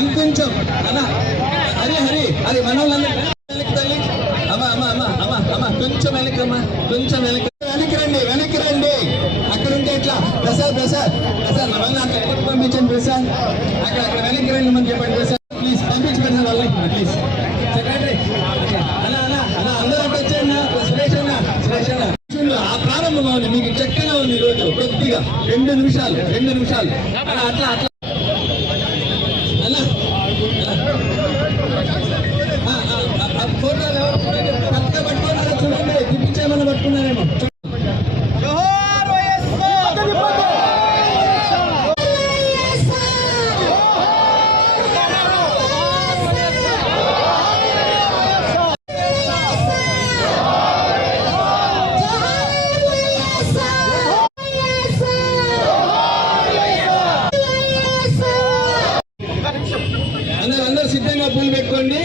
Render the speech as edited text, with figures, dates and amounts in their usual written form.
ఇంకొంచెం అన్న హరి మన వెనక్కి తల్లి అమ్మ కొంచెం వెనకమ్మా కొంచెం వెనక్కి రండి అక్కడ ఉంటే ఎట్లా ప్రసాద్ మమ్మల్ని అక్కడ ఎక్కడికి పంపించండి ప్రసాద్ అక్కడ వెనక్కి రండి మనం చెప్పండి ప్రసాద్ ప్లీజ్ పంపించండి వాళ్ళకి ప్లీజ్ సెక్రటరీ అలా అందరూ అక్కడ వచ్చేయండి సురేష్ అన్న ఆ ప్రారంభంగా ఉంది మీకు చక్కగా ఉంది ఈరోజు కొద్దిగా 2 నిమిషాలు అట్లా ఫోటోలు పక్క పట్టుకున్నారో చూడండి తిప్పించేమని పట్టుకున్నారేమో అందరూ సిద్ధంగా పూలు పెట్టుకోండి.